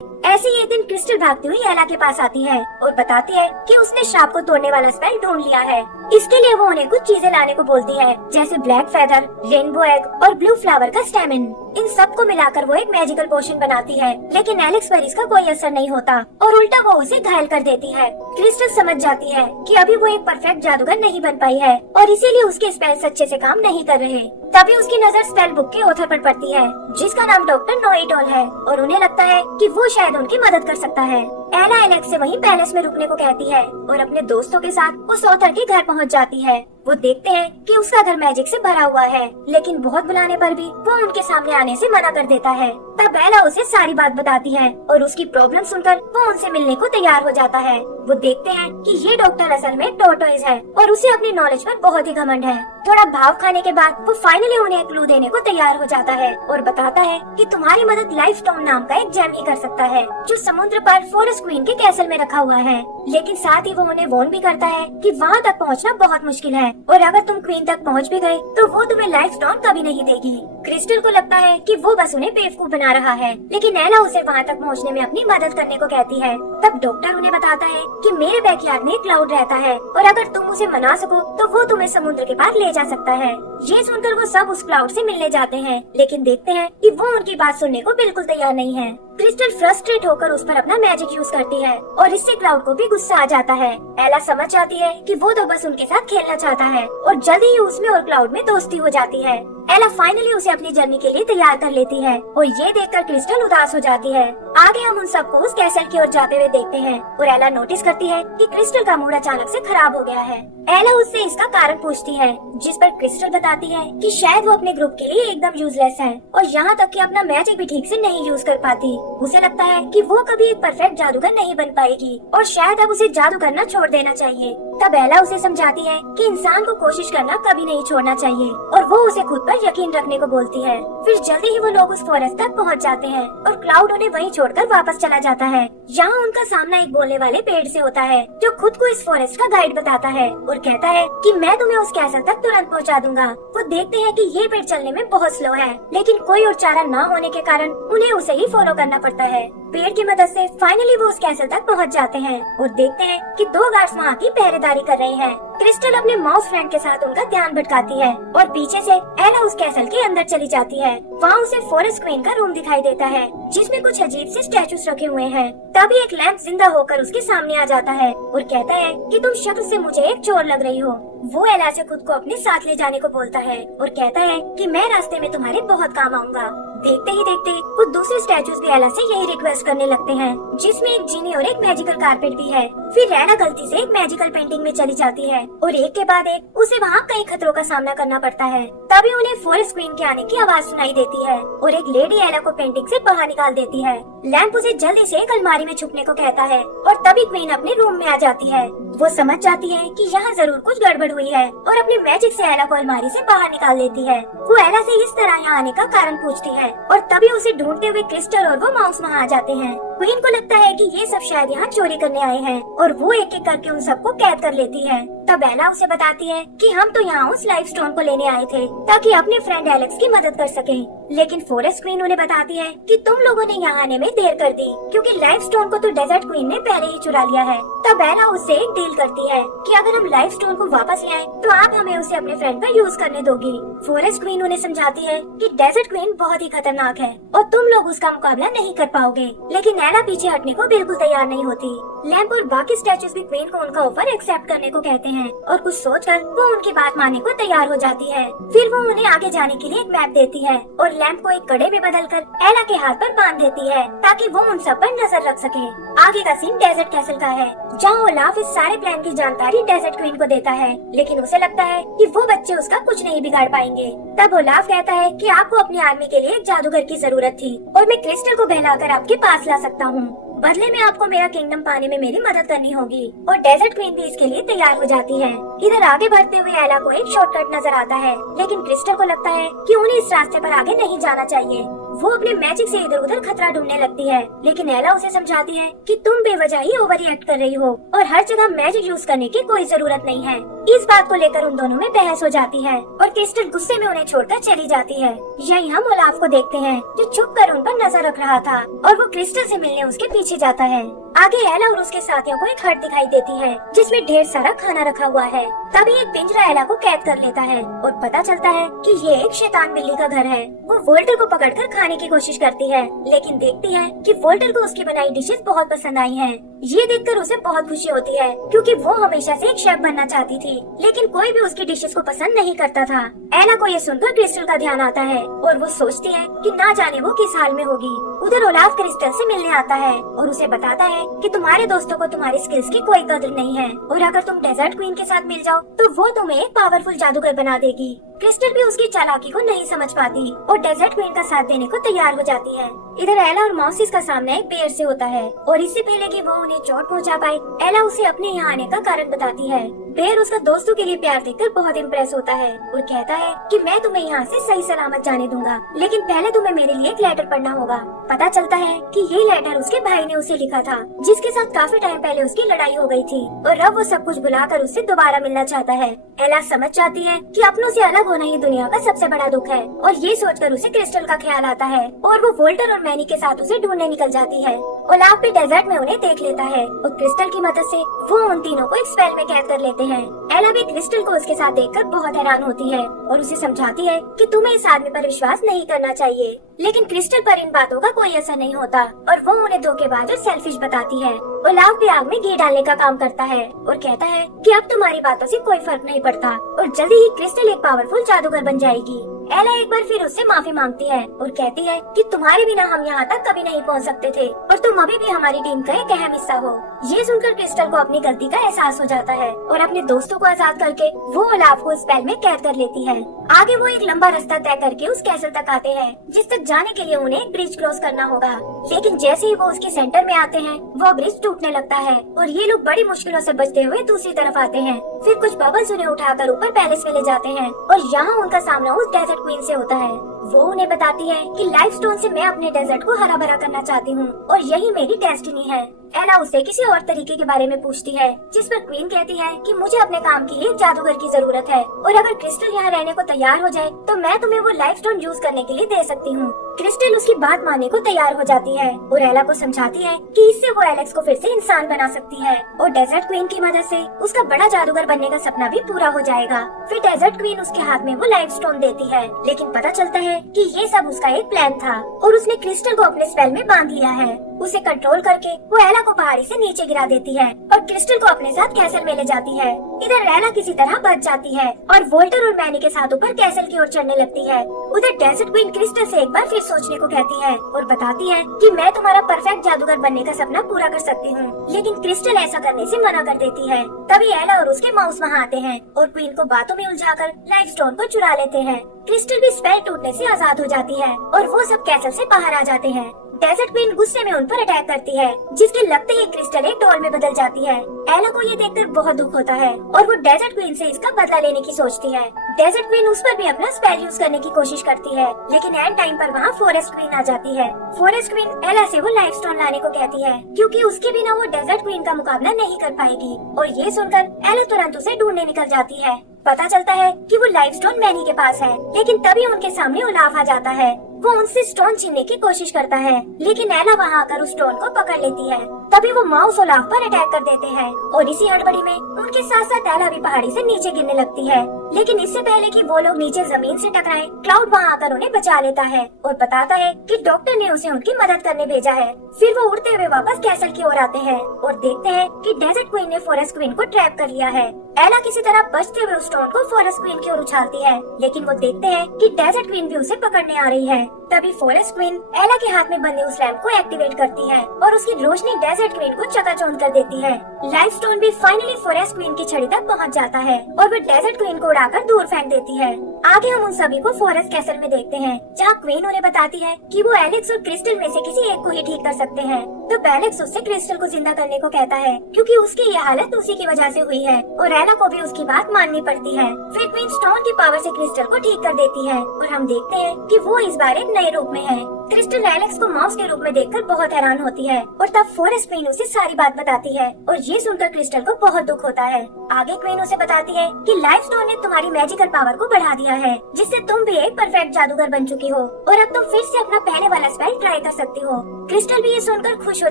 ऐसे ही एक दिन क्रिस्टल भागती हुई एला के पास आती है और बताती है कि उसने श्राप को तोड़ने वाला स्पेल ढूंढ लिया है। इसके लिए वो उन्हें कुछ चीजें लाने को बोलती है, जैसे ब्लैक फेदर, रेनबो एग और ब्लू फ्लावर का स्टेमिन। इन सब को मिलाकर वो एक मैजिकल पोशन बनाती है, लेकिन एलेक्स पर इसका कोई असर नहीं होता और उल्टा वो उसे घायल कर देती है। क्रिस्टल समझ जाती है कि अभी वो एक परफेक्ट जादूगर नहीं बन पाई है और इसीलिए उसके स्पेल्स अच्छे से काम नहीं कर रहे। तभी उसकी नजर स्पेल बुक के ऑथर पर पड़ती है, जिसका नाम डॉक्टर नोइटॉल है, और उन्हें लगता है कि वो शायद उनकी मदद कर सकता है। एला एलेक्स से वहीं पैलेस में रुकने को कहती है और अपने दोस्तों के साथ उस ऑथर के घर पहुंच जाती है। वो देखते हैं कि उसका घर मैजिक से भरा हुआ है, लेकिन बहुत बुलाने पर भी वो उनके सामने आने से मना कर देता है। तब एला उसे सारी बात बताती है और उसकी प्रॉब्लम सुनकर वो उनसे मिलने को तैयार हो जाता है। वो देखते हैं कि ये डॉक्टर असल में टॉर्टोइज है और उसे अपनी नॉलेज पर बहुत ही घमंड है। थोड़ा भाव खाने के बाद वो फाइनली उन्हें एक क्लू देने को तैयार हो जाता है और बताता है कि तुम्हारी मदद लाइफ स्टोन नाम का एक जेम ही कर सकता है, जो समुद्र पर फॉरेस्ट क्वीन के कैसल में रखा हुआ है। लेकिन साथ ही वो उन्हें वार्न भी करता है कि वहाँ तक पहुँचना बहुत मुश्किल है और अगर तुम क्वीन तक पहुँच भी गए तो वो तुम्हें लाइफ स्टोन कभी नहीं देगी। क्रिस्टल को लगता है कि वो बस उन्हें बेवकूफ बना रहा है, लेकिन एला उसे वहाँ तक पहुँचने में अपनी मदद करने को कहती है। तब डॉक्टर उन्हें बताता है कि मेरे बैकयार्ड में एक क्लाउड रहता है और अगर तुम उसे मना सको तो वो तुम्हें समुद्र के पार ले जा सकता है। ये सुनकर वो सब उस क्लाउड से मिलने जाते हैं, लेकिन देखते हैं कि वो उनकी बात सुनने को बिल्कुल तैयार नहीं है। क्रिस्टल फ्रस्ट्रेट होकर उस पर अपना मैजिक यूज करती है और इससे क्लाउड को भी गुस्सा आ जाता है। एला समझ जाती है कि वो तो बस उनके साथ खेलना चाहता है और जल्दी ही उसमें और क्लाउड में दोस्ती हो जाती है। एला फाइनली उसे अपनी जर्नी के लिए तैयार कर लेती है और ये देखकर क्रिस्टल उदास हो जाती है। आगे हम उन सबको उस कैसल की ओर जाते हुए देखते हैं और एला नोटिस करती है कि क्रिस्टल का मूड अचानक से खराब हो गया है। एला उससे इसका कारण पूछती है, जिस पर क्रिस्टल बताती है कि शायद वो अपने ग्रुप के लिए एकदम यूजलेस है और यहाँ तक कि अपना मैजिक भी ठीक से नहीं यूज कर पाती। उसे लगता है कि वो कभी एक परफेक्ट जादूगर नहीं बन पाएगी और शायद अब उसे जादू करना छोड़ देना चाहिए। तब एला उसे समझाती है कि इंसान को कोशिश करना कभी नहीं छोड़ना चाहिए और वो उसे खुद पर यकीन रखने को बोलती है। फिर जल्दी ही वो लोग उस फॉरेस्ट तक पहुंच जाते हैं और क्लाउड उन्हें वहीं छोड़कर वापस चला जाता है। यहाँ उनका सामना एक बोलने वाले पेड़ से होता है, जो खुद को इस फॉरेस्ट का गाइड बताता है और कहता है कि मैं तुम्हें उस कैसल तक तुरंत पहुँचा दूंगा। वो देखते हैं कि ये पेड़ चलने में बहुत स्लो है, लेकिन कोई और चारा न होने के कारण उन्हें उसे ही फॉलो करना पड़ता है। पेड़ की मदद से फाइनली वो उस कैसल तक पहुंच जाते हैं और देखते हैं कि दो गार्ड्स वहाँ की पहरेदारी कर रहे हैं। क्रिस्टल अपने माउस फ्रेंड के साथ उनका ध्यान भटकाती है और पीछे से एला उस कैसल के अंदर चली जाती है। वहाँ उसे फॉरेस्ट क्वीन का रूम दिखाई देता है, जिसमें कुछ अजीब से स्टैचूज रखे हुए हैं। तभी एक लैंप जिंदा होकर उसके सामने आ जाता है और कहता है कि तुम शक्ल से मुझे एक चोर लग रही हो। वो एला से खुद को अपने साथ ले जाने को बोलता है और कहता है कि मैं रास्ते में तुम्हारे बहुत काम आऊंगा। देखते ही देखते वो दूसरे स्टैचूज भी एला से यही रिक्वेस्ट करने लगते हैं, जिसमें एक जीनी और एक मैजिकल कारपेट भी है। फिर एला गलती से एक मैजिकल पेंटिंग में चली जाती है और एक के बाद एक उसे वहाँ कई खतरों का सामना करना पड़ता है। तभी उन्हें फॉरेस्ट क्वीन के आने की आवाज सुनाई देती है और एक लेडी एला को पेंटिंग से बाहर निकाल देती है। लैंप उसे जल्दी से एक अलमारी में छुपने को कहता है और तभी क्वीन अपने रूम में आ जाती है। वो समझ जाती है कि यहाँ जरूर कुछ गड़बड़ हुई है और अपने मैजिक से एला को अलमारी से बाहर निकाल लेती है। वो एला से इस तरह यहाँ आने का कारण पूछती है और तभी उसे ढूंढते हुए क्रिस्टल और वो माउस वहाँ आ जाते हैं। क्वीन को लगता है कि ये सब शायद यहाँ चोरी करने आए हैं और वो एक एक करके उन सबको कैद कर लेती है। तब एला उसे बताती है कि हम तो यहाँ उस लाइफ स्टोन को लेने आए थे ताकि अपने फ्रेंड एलेक्स की मदद कर सकें। लेकिन फॉरेस्ट क्वीन उन्हें बताती है कि तुम लोगों ने यहाँ आने में देर कर दी, क्योंकि लाइफ स्टोन को तो डेजर्ट क्वीन ने पहले ही चुरा लिया है। तब एला उससे एक डील करती है कि अगर हम लाइफ स्टोन को वापस ले आए तो आप हमें उसे अपने फ्रेंड पर यूज करने दोगी। फॉरेस्ट क्वीन उन्हें समझाती है कि डेजर्ट क्वीन बहुत ही खतरनाक है और तुम लोग उसका मुकाबला नहीं कर पाओगे। लेकिन एला पीछे हटने को बिल्कुल तैयार नहीं होती। लैंप और बाकी स्टैचूज भी क्वीन को उनका ऑफर एक्सेप्ट करने को कहते हैं और कुछ सोचकर वो उनकी बात मानने को तैयार हो जाती है। फिर वो उन्हें आगे जाने के लिए एक मैप देती है और लैंप को एक कड़े में बदलकर एला के हाथ पर बांध देती है ताकि वो उन सब पर नजर रख सके। आगे का सीन डेजर्ट कैसल का है, जहाँ ओलाफ इस सारे प्लान की जानकारी डेजर्ट क्वीन को देता है, लेकिन उसे लगता है कि वो बच्चे उसका कुछ नहीं बिगाड़ पाएंगे। तब ओलाफ कहता है कि आपको अपनी आर्मी के लिए एक जादूगर की जरूरत थी और मैं क्रिस्टल को बहलाकर आपके पास ला सकता हूँ। बदले में आपको मेरा किंगडम पाने में मेरी मदद करनी होगी और डेजर्ट क्वीन भी इसके लिए तैयार हो जाती है। इधर आगे बढ़ते हुए एला को एक शॉर्टकट नजर आता है, लेकिन क्रिस्टल को लगता है कि उन्हें इस रास्ते पर आगे नहीं जाना चाहिए। वो अपने मैजिक से इधर उधर खतरा ढूंढने लगती है, लेकिन एला उसे समझाती है कि तुम बेवजह ही ओवर रिएक्ट कर रही हो और हर जगह मैजिक यूज करने की कोई जरूरत नहीं है। इस बात को लेकर उन दोनों में बहस हो जाती है और क्रिस्टल गुस्से में उन्हें छोड़कर चली जाती है। यही हम ओलाफ को देखते हैं जो छुप कर उन पर नजर रख रहा था और वो क्रिस्टल से मिलने उसके पीछे जाता है। आगे एला और उसके साथियों को एक हट दिखाई देती है जिसमें ढेर सारा खाना रखा हुआ है। तभी एक पिंजरा एला को कैद कर लेता है और पता चलता है कि ये एक शैतान बिल्ली का घर है। वो वोल्टर को पकड़कर खाने की कोशिश करती है, लेकिन देखती है कि वोल्टर को उसकी बनाई डिशेस बहुत पसंद आई हैं। ये देखकर उसे बहुत खुशी होती है क्योंकि वो हमेशा से एक शेफ बनना चाहती थी, लेकिन कोई भी उसकी डिशेस को पसंद नहीं करता था। एला को ये सुनकर क्रिस्टल का ध्यान आता है और वो सोचती है कि ना जाने वो किस हाल में होगी। उधर ओलाफ क्रिस्टल से मिलने आता है और उसे बताता है कि तुम्हारे दोस्तों को तुम्हारी स्किल्स की कोई कदर नहीं है और अगर तुम डेजर्ट क्वीन के साथ मिल जाओ तो वो तुम्हें एक पावरफुल जादूगर बना देगी। क्रिस्टल भी उसकी चालाकी को नहीं समझ पाती और डेजर्ट क्वीन का साथ देने को तैयार हो जाती है। इधर एला और मॉसिस का सामना एक बेर से होता है और इससे पहले कि वो उन्हें चोट पहुंचा पाए, एला उसे अपने यहाँ आने का कारण बताती है। बेर उसका दोस्तों के लिए प्यार देखकर बहुत इम्प्रेस होता है और कहता है कि मैं तुम्हें यहाँ से सही सलामत जाने दूंगा, लेकिन पहले तुम्हें मेरे लिए एक लेटर पढ़ना होगा। पता चलता है कि ये लेटर उसके भाई ने उसे लिखा था, जिसके साथ काफी टाइम पहले उसकी लड़ाई हो गई थी और अब वो सब कुछ भुलाकर उससे दोबारा मिलना चाहता है। एला समझ जाती है कि अपनों से अलग होना ही दुनिया का सबसे बड़ा दुख है और ये सोचकर उसे क्रिस्टल का ख्याल आता है और वो वोल्टर और मैनी के साथ उसे ढूंढने निकल जाती है। ओलाफ भी डेजर्ट में उन्हें देख लेता है और क्रिस्टल की मदद से वो उन तीनों को एक स्पेल में कैद कर लेते हैं। एला भी क्रिस्टल को उसके साथ देखकर बहुत हैरान होती है और उसे समझाती है कि तुम्हें इस आदमी पर विश्वास नहीं करना चाहिए, लेकिन क्रिस्टल पर इन बातों का कोई असर नहीं होता और वो उन्हें धोखेबाज और सेल्फिश बताती है। ओलाफ भी आग में घी डालने का काम करता है और कहता है कि अब तुम्हारी बातों से कोई फर्क नहीं पड़ता और जल्दी ही क्रिस्टल एक पावरफुल जादूगर बन जाएगी। एला एक बार फिर उससे माफी मांगती है और कहती है कि तुम्हारे बिना हम यहाँ तक कभी नहीं पहुँच सकते थे और तुम अभी भी हमारी टीम का एक अहम हिस्सा हो। ये सुनकर क्रिस्टल को अपनी गलती का एहसास हो जाता है और अपने दोस्तों को आजाद करके वो ओलाफ को स्पेल में कैद कर लेती है। आगे वो एक लंबा रास्ता तय करके उस कैसल तक आते हैं, जिस तक जाने के लिए उन्हें एक ब्रिज क्रॉस करना होगा, लेकिन जैसे ही वो उसके सेंटर में आते हैं वो ब्रिज टूटने लगता है और ये लोग बड़ी मुश्किलों से बचते हुए दूसरी तरफ आते हैं। फिर कुछ बबल्स उन्हें उठाकर ऊपर पैलेस में ले जाते हैं और यहाँ उनका सामना उस डेजर्ट क्वीन से होता है। वो उन्हें बताती है कि लाइफ स्टोन से मैं अपने डेजर्ट को हरा भरा करना चाहती हूँ और यही मेरी डेस्टिनी है। एला उससे किसी और तरीके के बारे में पूछती है, जिस पर क्वीन कहती है कि मुझे अपने काम के लिए एक जादूगर की जरूरत है और अगर क्रिस्टल यहाँ रहने को तैयार हो जाए तो मैं तुम्हें वो लाइफ स्टोन यूज करने के लिए दे सकती हूँ। क्रिस्टल उसकी बात मानने को तैयार हो जाती है और एला को समझाती है कि इससे वो एलेक्स को फिर से इंसान बना सकती है और डेजर्ट क्वीन की मदद से उसका बड़ा जादूगर बनने का सपना भी पूरा हो जाएगा। फिर डेजर्ट क्वीन उसके हाथ में वो लाइफ स्टोन देती है, लेकिन पता चलता है कि ये सब उसका एक प्लान था और उसने क्रिस्टल को अपने स्पेल में बांध लिया है। उसे कंट्रोल करके वो एला को पहाड़ी से नीचे गिरा देती है और क्रिस्टल को अपने साथ कैसल में ले जाती है। इधर एला किसी तरह बच जाती है और वोल्टर और मैनी के साथ ऊपर कैसल की ओर चढ़ने लगती है। उधर डेजर्ट क्वीन क्रिस्टल से एक बार फिर सोचने को कहती है और बताती है कि मैं तुम्हारा परफेक्ट जादूगर बनने का सपना पूरा कर सकती हूँ, लेकिन क्रिस्टल ऐसा करने से मना कर देती है। तभी एला और उसके माउस वहाँ आते हैं और क्वीन को बातों में उलझाकर लाइफ स्टोन को चुरा लेते हैं। क्रिस्टल भी स्पेल टूटने से आजाद हो जाती है और वो सब कैसल से बाहर आ जाते हैं। डेजर्ट क्वीन गुस्से में उन पर अटैक करती है, जिसके लगते ही क्रिस्टल एक डॉल में बदल जाती है। एला को ये देखकर बहुत दुख होता है और वो डेजर्ट क्वीन से इसका बदला लेने की सोचती है। डेजर्ट क्वीन उस पर भी अपना स्पेल यूज करने की कोशिश करती है, लेकिन एंड टाइम पर वहाँ फॉरेस्ट क्वीन आ जाती है। फॉरेस्ट क्वीन एला से वो लाइफ स्टोन लाने को कहती है, क्योंकि उसके बिना वो डेजर्ट क्वीन का मुकाबला नहीं कर पाएगी और ये सुनकर एला तुरंत उसे ढूंढने निकल जाती है। पता चलता है कि वो लाइफ स्टोन मैनी के पास है, लेकिन तभी उनके सामने ओलाफ आ जाता है। वो उनसे स्टोन छीनने की कोशिश करता है, लेकिन एला वहाँ आकर उस स्टोन को पकड़ लेती है। तभी वो माउस ओलाफ पर अटैक कर देते हैं और इसी हड़बड़ी में उनके साथ साथ एला भी पहाड़ी से नीचे गिरने लगती है। लेकिन इससे पहले कि वो लोग नीचे जमीन से टकराएं, क्लाउड वहाँ आकर उन्हें बचा लेता है और बताता है कि डॉक्टर ने उसे उनकी मदद करने भेजा है। फिर वो उड़ते हुए वापस कैसल की ओर आते हैं और देखते हैं कि डेजर्ट क्वीन ने फॉरेस्ट क्वीन को ट्रैप कर लिया है। एला किसी तरह बचते हुए उस स्टोन को फॉरेस्ट क्वीन की ओर उछालती है, लेकिन वो देखते हैं कि डेजर्ट क्वीन भी उसे पकड़ने आ रही है। तभी फॉरेस्ट क्वीन एला के हाथ में बंधे उस लैंप को एक्टिवेट करती है और उसकी रोशनी डेजर्ट क्वीन को चकाचौंध कर देती है। लाइफ स्टोन भी फाइनली फॉरेस्ट क्वीन की छड़ी तक पहुंच जाता है और वो डेजर्ट क्वीन को उड़ाकर दूर फेंक देती है। आगे हम उन सभी को फॉरेस्ट कैसल में देखते हैं, जहाँ क्वीन उन्हें बताती है कि वो एलेक्स और क्रिस्टल में से किसी एक को ही ठीक कर सकते हैं। तो एलेक्स उससे क्रिस्टल को जिंदा करने को कहता है, क्योंकि उसकी ये हालत उसी की वजह से हुई है और एला को भी उसकी बात माननी पड़ती है। फिर क्वीन स्टोन की पावर से क्रिस्टल को ठीक कर देती है और हम देखते हैं कि वो इस बार एक नए रूप में है। क्रिस्टल एलेक्स को माउस के रूप में देखकर बहुत हैरान होती है और तब फॉरेस्ट क्वीन उसे सारी बात बताती है और ये सुनकर क्रिस्टल को बहुत दुख होता है। आगे क्वीन उसे बताती है कि लाइफ स्टोन ने तुम्हारी मैजिकल पावर को बढ़ा दिया है, जिससे तुम भी एक परफेक्ट जादूगर बन चुकी हो और अब तुम फिर से अपना पहले वाला स्पेल ट्राई कर सकती हो। क्रिस्टल भी ये सुनकर खुश हो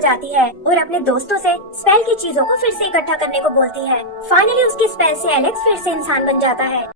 जाती है और अपने दोस्तों से स्पेल की चीजों को फिर से इकट्ठा करने को बोलती है। फाइनली उसकी स्पेल से एलेक्स फिर से इंसान बन जाता है।